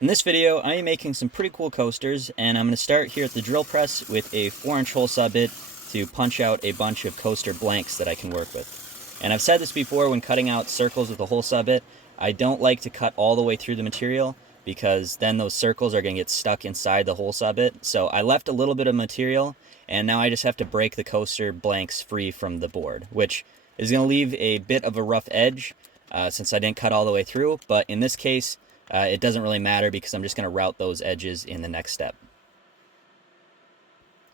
In this video, I am making some pretty cool coasters, and I'm going to start here at the drill press with a 4-inch hole saw bit to punch out a bunch of coaster blanks that I can work with. And I've said this before, when cutting out circles with a hole saw bit, I don't like to cut all the way through the material, because then those circles are going to get stuck inside the hole saw bit. So I left a little bit of material, and now I just have to break the coaster blanks free from the board, which is going to leave a bit of a rough edge, since I didn't cut all the way through. But in this case, it doesn't really matter because I'm just going to route those edges in the next step.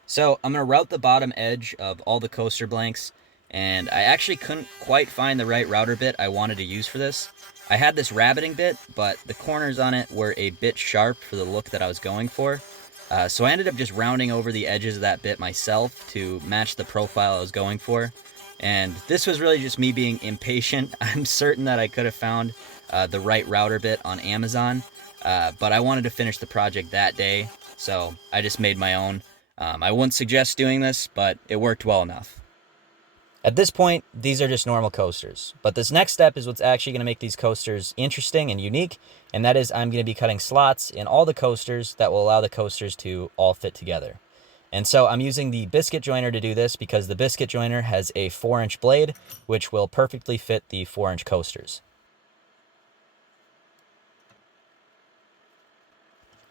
So I'm going to route the bottom edge of all the coaster blanks, and I actually couldn't quite find the right router bit I wanted to use for this. I had this rabbiting bit, but the corners on it were a bit sharp for the look that I was going for. So I ended up just rounding over the edges of that bit myself to match the profile I was going for. And this was really just me being impatient. I'm certain that I could have found the right router bit on Amazon, but I wanted to finish the project that day, so I just made my own. I wouldn't suggest doing this, but it worked well enough. At this point, these are just normal coasters, but this next step is what's actually going to make these coasters interesting and unique, and that is I'm going to be cutting slots in all the coasters that will allow the coasters to all fit together. And so I'm using the biscuit joiner to do this because the biscuit joiner has a 4-inch blade, which will perfectly fit the 4-inch coasters.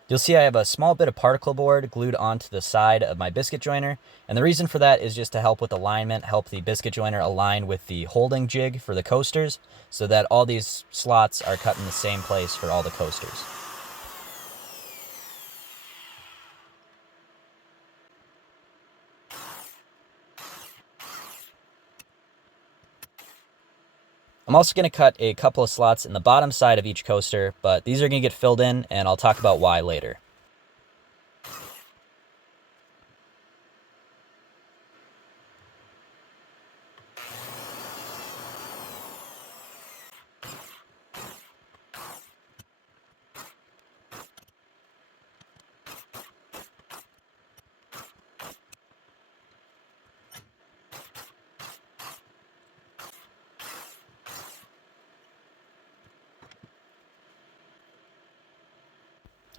You'll see I have a small bit of particle board glued onto the side of my biscuit joiner, and the reason for that is just to help with alignment, help the biscuit joiner align with the holding jig for the coasters, so that all these slots are cut in the same place for all the coasters. I'm also going to cut a couple of slots in the bottom side of each coaster, but these are going to get filled in, and I'll talk about why later.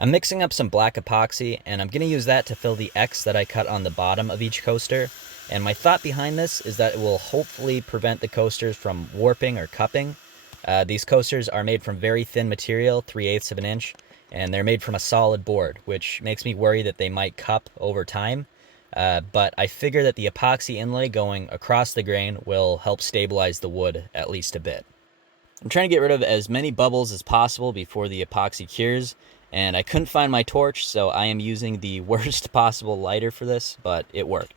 I'm mixing up some black epoxy, and I'm going to use that to fill the X that I cut on the bottom of each coaster. And my thought behind this is that it will hopefully prevent the coasters from warping or cupping. These coasters are made from very thin material, 3/8 of an inch, and they're made from a solid board, which makes me worry that they might cup over time. But I figure that the epoxy inlay going across the grain will help stabilize the wood at least a bit. I'm trying to get rid of as many bubbles as possible before the epoxy cures, and I couldn't find my torch, so I am using the worst possible lighter for this, but it worked.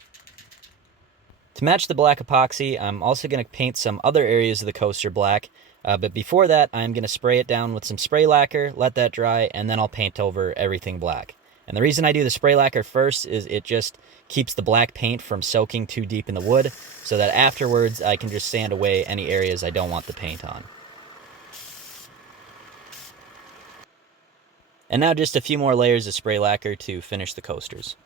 To match the black epoxy, I'm also going to paint some other areas of the coaster black, but before that, I'm going to spray it down with some spray lacquer, let that dry, and then I'll paint over everything black. And the reason I do the spray lacquer first is it just keeps the black paint from soaking too deep in the wood, so that afterwards I can just sand away any areas I don't want the paint on. And now just a few more layers of spray lacquer to finish the coasters.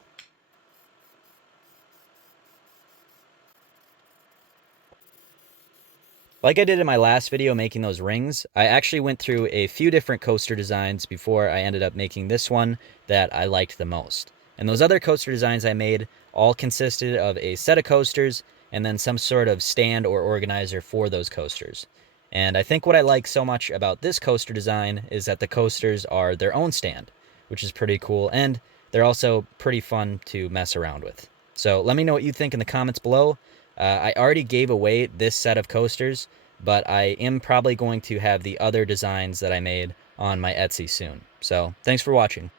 Like I did in my last video making those rings, I actually went through a few different coaster designs before I ended up making this one that I liked the most. And those other coaster designs I made all consisted of a set of coasters and then some sort of stand or organizer for those coasters. And I think what I like so much about this coaster design is that the coasters are their own stand, which is pretty cool, and they're also pretty fun to mess around with. So let me know what you think in the comments below. I already gave away this set of coasters, but I am probably going to have the other designs that I made on my Etsy soon. So thanks for watching.